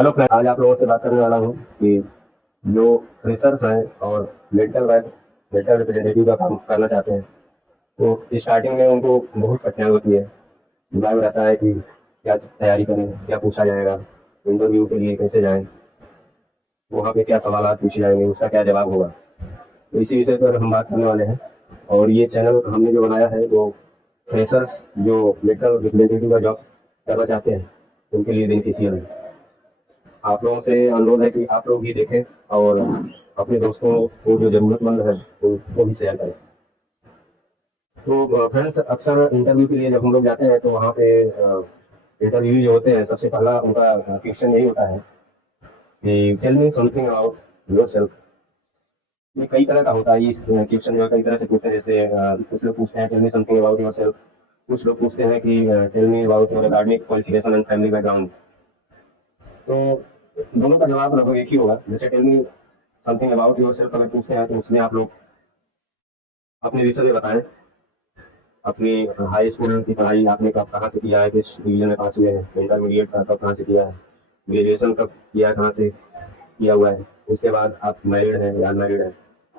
Hello friend, आज आप लोगों से बात करने वाला हूँ कि जो फ्रेशर्स हैं और मेंटल रिप्रेजेंटेटिव का काम करना चाहते हैं, तो स्टार्टिंग में उनको बहुत कठिनाई होती है। दिमाग में रहता है कि क्या तैयारी करें, क्या पूछा जाएगा, इंटरव्यू के लिए कैसे जाएं, वहाँ पे क्या सवाल पूछे जाएंगे, उसका क्या जवाब होगा। तो इसी विषय पर हम बात करने वाले हैं। और ये चैनल हमने जो बनाया है वो फ्रेशर्स जो मेंटल रिप्रेजेंटेटिव का जॉब करना चाहते हैं उनके लिए बेनिफिशियल है। आप लोगों से अनुरोध है कि आप लोग भी देखें और अपने दोस्तों को जो ज़रूरतमंद है उनको भी शेयर करें। तो फ्रेंड्स, अक्सर इंटरव्यू के लिए जब हम लोग जाते हैं तो वहाँ पे इंटरव्यू जो होते हैं, सबसे पहला उनका क्वेश्चन यही होता है कि tell me something about yourself. ये कई तरह का होता है। ये क्वेश्चन जो है कई तरह से पूछते हैं। जैसे कुछ लोग पूछते हैं tell me something about yourself, कुछ लोग पूछते हैं कि tell me about your academic qualification and family background. तो दोनों का जवाब लगभग एक ही होगा। जैसे tell me something about yourself अगर पूछते हैं तो उसमें आप लोग अपने विषय में बताएं। अपनी हाई स्कूल की पढ़ाई आपने कब कहाँ से किया है, किस डिवीजन में पास हुए हैं, इंटरमीडिएट का कब कहाँ से किया है, ग्रेजुएशन कब किया है, कहाँ से किया हुआ है। उसके बाद आप मैरिड हैं या अनमैरिड हैं,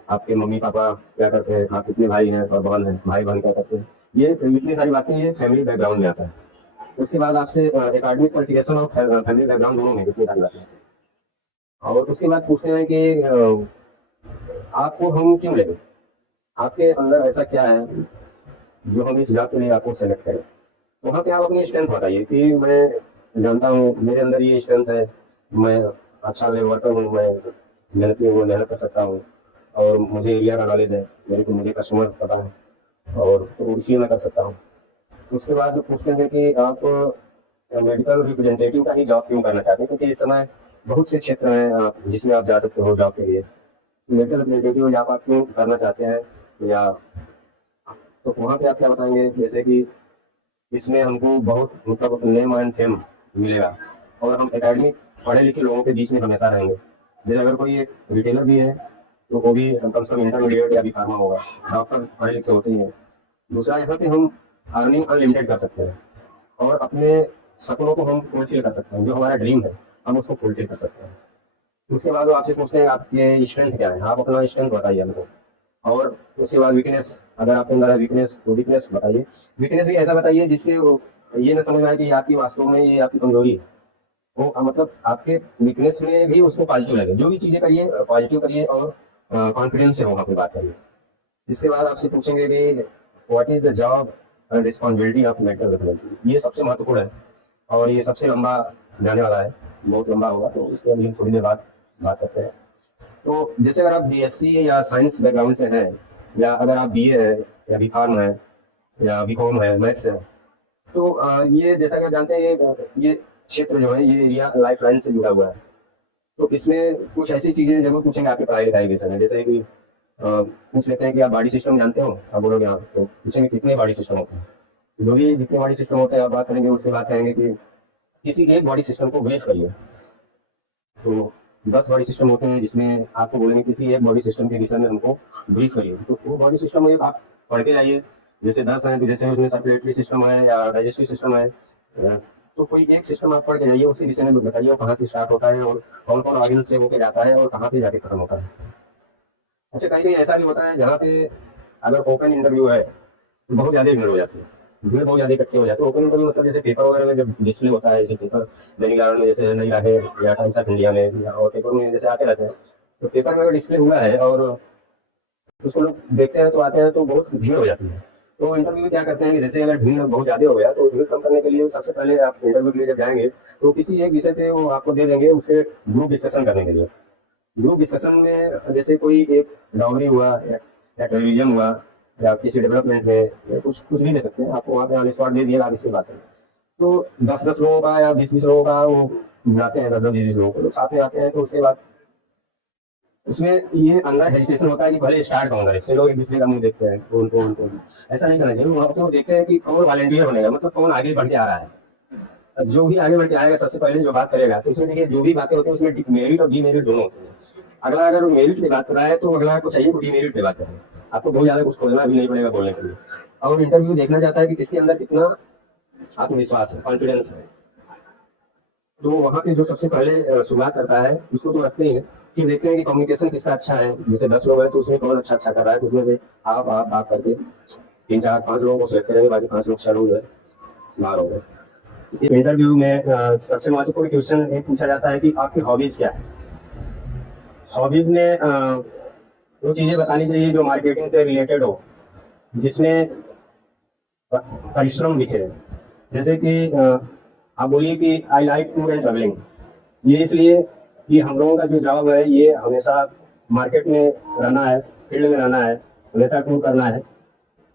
आपके मम्मी पापा क्या करते हैं, आप कितने भाई हैं और बहन हैं, भाई बहन क्या करते हैं। ये इतनी सारी बातें ये फैमिली बैकग्राउंड में आता है। उसके बाद आपसे एकेडमिक क्वालिफिकेशन और फैमिली बैकग्राउंड दोनों में इतनी सारी बातें आती हैं। और उसके बाद पूछते हैं कि आपको हम क्यों लेंगे, आपके अंदर ऐसा क्या है जो हम इस जॉब के लिए आपको सेलेक्ट करें। वहाँ पे आप अपनी स्ट्रेंथ बताइए कि मैं जानता हूँ मेरे अंदर ये स्ट्रेंथ है, मैं अच्छा लेबर वर्कर हूँ, मैं मेहनती हूँ, मेहनत कर सकता हूँ और मुझे एरिया का नॉलेज है, मुझे कस्टमर पता है और तो इसलिए मैं कर सकता हूँ। उसके बाद पूछते हैं कि आप मेडिकल रिप्रेजेंटेटिव का ही जॉब क्यों करना चाहते हैं, क्योंकि इस समय बहुत से क्षेत्र हैं जिसमें आप जा सकते हो जॉब के लिए। मेडिकल रिप्रेजेंटेटिव जॉब आप क्यों करना चाहते हैं, या तो वहाँ पे आप क्या बताएंगे। जैसे कि इसमें हमको बहुत मतलब नेम एंड फेम मिलेगा और हम एकेडमिक पढ़े लिखे लोगों के बीच में हमेशा रहेंगे। जैसे अगर कोई एक रिटेलर भी है तो वो भी कम से कम इंटरमीडिएट या भी फार्मा होगा, डॉक्टर पढ़े लिखे होते ही हैं। दूसरा, यहाँ पे हम अर्निंग अनलिमिटेड कर सकते हैं और अपने सपनों को हम फुलफिल कर सकते हैं। जो हमारा ड्रीम है हम उसको फुलफिल कर सकते हैं। उसके बाद वो आपसे पूछते हैं आपके स्ट्रेंथ क्या है, आप अपना स्ट्रेंथ बताइए हमको। और उसके बाद वीकनेस, अगर आपके अंदर है वीकनेस तो वीकनेस बताइए। वीकनेस भी ऐसा बताइए जिससे ये ना समझ में आए कि आपकी वास्तव में ये आपकी कमजोरी है। वो मतलब आपके वीकनेस में भी उसको पॉजिटिव लगे। जो भी चीजें करिए पॉजिटिव करिए और कॉन्फिडेंस से वहाँ पे बात करिए। इसके बाद आपसे पूछेंगे कि what is the job and responsibility of medical representative. ये सबसे महत्वपूर्ण है और ये सबसे लंबा जाने वाला है, बहुत लंबा होगा, तो इसके लिए थोड़ी देर बाद बात करते हैं। तो जैसे अगर आप बीएससी या साइंस बैकग्राउंड से हैं, या अगर आप बीए है या बी फार्म है या बी कॉम है, मैथ्स है, तो ये जैसा कि आप जानते हैं ये क्षेत्र जो है ये एरिया लाइफ लाइन से जुड़ा हुआ है। तो इसमें कुछ ऐसी चीजें जरूर पूछेंगे आपकी पढ़ाई लिखाई के समय। जैसे कि पूछ लेते हैं कि आप बॉडी सिस्टम जानते हो, आप बोलोगे हाँ, तो पूछेंगे कितने बॉडी सिस्टम होते हैं। जो भी जितने बॉडी सिस्टम होते हैं आप बात करेंगे, उससे बात करेंगे कि किसी एक बॉडी सिस्टम को ब्रीफ करिए। तो 10 बॉडी सिस्टम होते हैं जिसमें आपको बोलेंगे किसी एक बॉडी सिस्टम के विषय में हमको ब्रीफ करिए। तो वो बॉडी सिस्टम में आप पढ़ के जाइए। जैसे 10 हैं तो जैसे उसमें सर्कुलेटरी सिस्टम है या डाइजेस्टिव सिस्टम है, तो कोई एक सिस्टम आप पढ़ के जाइए, उसके विषय में बताइए वो कहाँ से स्टार्ट होता है और कौन कौन ऑर्गन से होकर जाता है और कहाँ पे जाके खत्म होता है। अच्छा, कहीं कहीं ऐसा भी होता है जहाँ पे अगर ओपन इंटरव्यू है तो बहुत ज्यादा भीड़ हो जाती है, भीड़ बहुत ज्यादा इकट्ठी हो जाती है। ओपन इंटरव्यू मतलब जैसे पेपर वगैरह में जब डिस्प्ले होता है, जैसे पेपर दैनिक जागरण में जैसे नई राहें या टाइम्स ऑफ इंडिया में और पेपर में जैसे आते रहते हैं, तो पेपर में अगर डिस्प्ले हुआ है और उसको लोग देखते हैं तो आते हैं तो बहुत भीड़ हो जाती है। तो इंटरव्यू क्या करते हैं कि जैसे अगर भीड़ बहुत ज्यादा हो गया तो भीड़ कम करने के लिए सबसे पहले आप इंटरव्यू के लिए जब जाएंगे तो किसी एक विषय पे वो आपको दे देंगे उसके ग्रुप डिस्कशन करने के लिए। ग्रुप डिस्कशन में जैसे कोई एक डॉगरी हुआ या टेलीविजन हुआ या किसी डेवलपमेंट में या कुछ कुछ भी ले सकते हैं। आपको वहाँ पे ऑन स्पॉट दे दिया, आप इसकी बात करें। तो 10-10 लोगों का या 20-20 लोगों का वो बुलाते हैं, 10-10 लोगों को लोग साथ में आते हैं। तो उसके बाद उसमें ये अंदर हेजिटेशन होता है कि पहले स्टार्ट कौन करे। फिर लोग एक दूसरे का मुंह देखते हैं, उनको उनको ऐसा नहीं करना चाहिए। वहाँ पे वो देखते हैं कि कौन वॉलंटियर बनेगा, मतलब कौन आगे बढ़ के आ रहा है। जो भी आगे बढ़ के आएगा सबसे पहले जो बात करेगा, तो इसमें देखिए जो भी बातें होती है उसमें मेरिट और डीमेरिट दोनों होते हैं। अगला अगर मेरिट पे बात कर रहा है तो अगला को चाहिए डीमेरिट पे बात करें। आपको बहुत ज्यादा कुछ खोजना भी नहीं पड़ेगा बोलने के लिए। और इंटरव्यू देखना चाहता है कि किसके अंदर कितना आत्मविश्वास है, कॉन्फिडेंस है। तो वहाँ पे जो सबसे पहले शुरुआत करता है उसको तो रखते ही हैं, फिर देखते हैं कि कम्युनिकेशन किसका अच्छा है। जैसे 10 लोग हैं तो उसमें कौन अच्छा कर रहा है, तो उसमें से आप करके 3 4 5 लोगों को सेलेक्ट करेंगे, बाकी 5 लोग 6 लोग जो है बाहर हो गए। इंटरव्यू में सबसे महत्वपूर्ण क्वेश्चन ये पूछा जाता है कि आपकी हॉबीज क्या है। हॉबीज में वो चीजें बतानी चाहिए जो मार्केटिंग से रिलेटेड हो, जिसमें परिश्रम दिखे। जैसे कि आप बोलिए कि I like tour and travelling. ये इसलिए कि हम लोगों का जो जॉब है ये हमेशा मार्केट में रहना है, फील्ड में रहना है, हमेशा टूर करना है।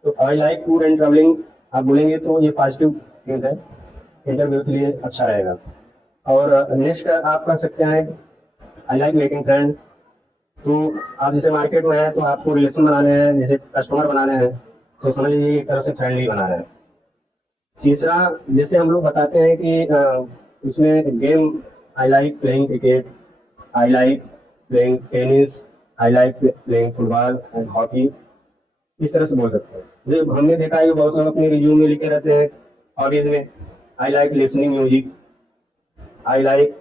तो I like tour and travelling आप बोलेंगे तो ये पॉजिटिव थिंग है, इंटरव्यू के लिए अच्छा रहेगा। और नेक्स्ट आप कर सकते हैं आई लाइक मेकिंग फ्रेंड। तो आप जैसे मार्केट में है तो आपको रिलेशन बनाने हैं, जैसे कस्टमर बनाने हैं, तो समझ लीजिए एक तरह से फ्रेंडली बना रहे हैं। तीसरा, जैसे हम लोग बताते हैं कि इसमें game, I like playing cricket, I like playing tennis, I like playing football and hockey, इस तरह से बोल सकते हैं। जो हमने देखा है कि बहुत लोग अपने रिज्यूम में लिखे रहते हैं हॉबीज में I like listening music, I like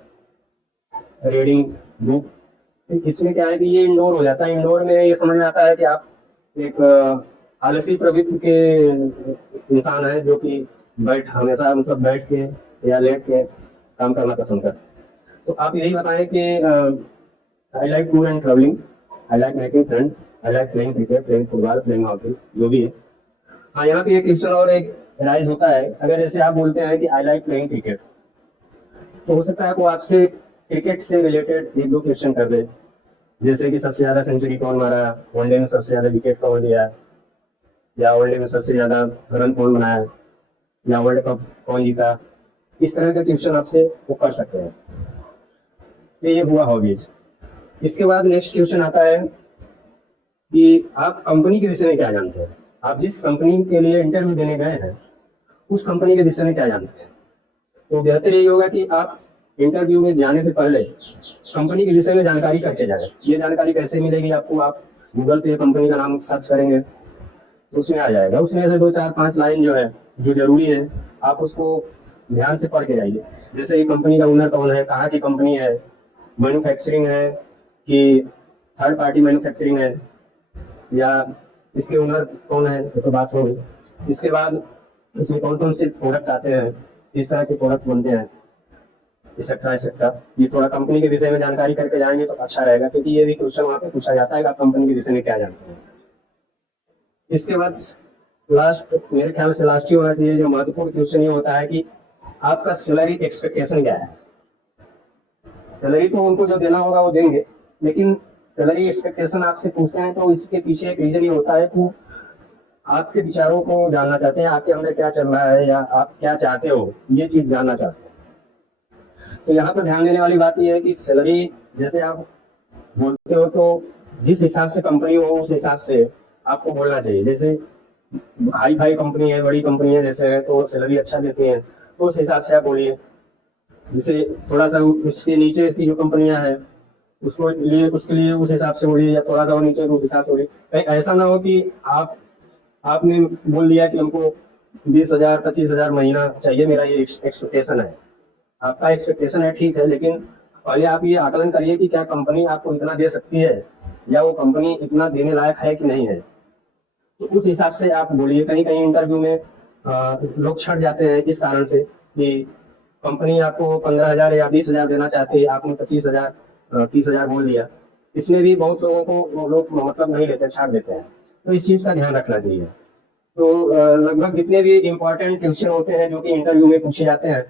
reading book. इसमें क्या है कि ये इंडोर हो जाता है। इंडोर में ये समझ में आता है कि आप एक आलसी प्रवृत्ति के इंसान है जो कि हमेशा मतलब बैठ के या लेट के काम करना पसंद करते हैं। तो आप यही बताएं कि I like tour and travelling, I like making friend, I like playing cricket, playing football, playing hockey, जो भी है। हाँ, यहाँ पे एक क्वेश्चन और एक राइज होता है। अगर जैसे आप बोलते हैं कि आई लाइक प्लेइंग क्रिकेट, तो हो सकता है वो आपसे क्रिकेट से रिलेटेड 1 2 क्वेश्चन कर दे, जैसे कि सबसे ज्यादा सेंचुरी कौन मारा, वनडे में सबसे ज्यादा विकेट कौन लिया, या वनडे में सबसे ज्यादा रन कौन बनाया, या वर्ल्ड कप कौन जीता। इस तरह का क्वेश्चन आपसे वो कर सकते हैं। तो ये हुआ हॉबीज। इसके बाद नेक्स्ट क्वेश्चन आता है कि आप कंपनी के विषय में क्या जानते हैं। आप जिस कंपनी के लिए इंटरव्यू देने गए हैं उस कंपनी के विषय में क्या जानते हैं। तो बेहतर यही होगा कि आप इंटरव्यू में जाने से पहले कंपनी के विषय में जानकारी करके जाए। ये जानकारी कैसे मिलेगी आपको, आप गूगल पे कंपनी का नाम सर्च करेंगे तो उसमें आ जाएगा। उसमें से 2 4 5 लाइन जो है जो जरूरी है आप उसको ध्यान से पढ़ के जाइए। जैसे ये कंपनी का ओनर कौन है, कहाँ की कंपनी है, मैन्युफैक्चरिंग है कि थर्ड पार्टी मैन्युफैक्चरिंग है, या इसके ओनर कौन है, ये तो बात होगी। इसके बाद इसमें कौन कौन से प्रोडक्ट आते हैं, किस तरह के प्रोडक्ट बनते हैं, एक्सेट्रा एक्सेट्रा। ये थोड़ा कंपनी के विषय में जानकारी करके जाएंगे तो अच्छा रहेगा, क्योंकि ये भी क्वेश्चन वहाँ पे पूछा जाता है कि आप कंपनी के विषय में क्या जानते हैं। इसके बाद लास्ट, मेरे ख्याल से लास्ट ही होना चाहिए, जो महत्वपूर्ण क्वेश्चन ये होता है कि आपका सैलरी एक्सपेक्टेशन क्या है। सैलरी तो उनको जो देना होगा वो देंगे, लेकिन सैलरी एक्सपेक्टेशन आपसे पूछते हैं तो इसके पीछे एक रीजन ये होता है कि आपके विचारों को जानना चाहते हैं, आपके अंदर क्या चल रहा है या आप क्या चाहते हो, ये चीज जानना चाहते हैं। तो यहाँ पर ध्यान देने वाली बात यह है कि सैलरी जैसे आप बोलते हो तो जिस हिसाब से कंपनी हो उस हिसाब से आपको बोलना चाहिए। जैसे हाई फाई कंपनी है, बड़ी कंपनी है जैसे, तो सैलरी अच्छा देती है तो उस हिसाब से आप बोलिए। जैसे थोड़ा सा उसके नीचे की जो कंपनियां हैं उसके लिए उस हिसाब से बोलिए, या थोड़ा सा और नीचे उस हिसाब से बोलिए। कहीं ऐसा ना हो कि आपने बोल दिया कि हमको 20,000 25,000 महीना चाहिए, मेरा ये एक्सपेक्टेशन है। आपका एक्सपेक्टेशन है, ठीक है, लेकिन पहले आप ये आकलन करिए कि क्या कंपनी आपको इतना दे सकती है या वो कंपनी इतना देने लायक है कि नहीं है। तो उस हिसाब से आप बोलिए। कहीं कहीं इंटरव्यू में लोग छट जाते हैं इस कारण से कि कंपनी आपको 15,000 या 20,000 देना चाहती है, आपने 25,000 30,000 बोल दिया। इसमें भी बहुत लोगों को वो लोग मतलब नहीं लेते, छाट देते हैं। तो इस चीज का ध्यान रखना चाहिए। तो लगभग जितने भी इम्पोर्टेंट क्वेश्चन होते हैं जो कि इंटरव्यू में पूछे जाते हैं,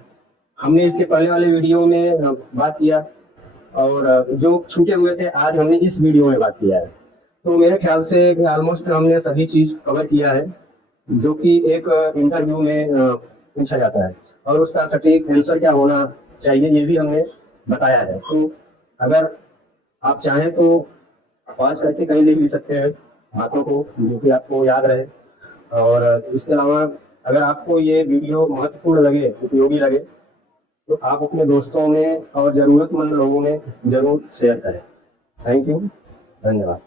हमने इसके पहले वाले वीडियो में बात किया, और जो छूटे हुए थे आज हमने इस वीडियो में बात किया है। तो मेरे ख्याल से ऑलमोस्ट हमने सभी चीज कवर किया है जो कि एक इंटरव्यू में पूछा जाता है, और उसका सटीक आंसर क्या होना चाहिए ये भी हमने बताया है। तो अगर आप चाहें तो पॉज करके कहीं लिख भी सकते हैं बातों को जो कि आपको याद रहे। और इसके अलावा अगर आपको ये वीडियो महत्वपूर्ण लगे, उपयोगी लगे, तो आप अपने दोस्तों में और जरूरतमंद लोगों में जरूर शेयर करें। थैंक यू, धन्यवाद।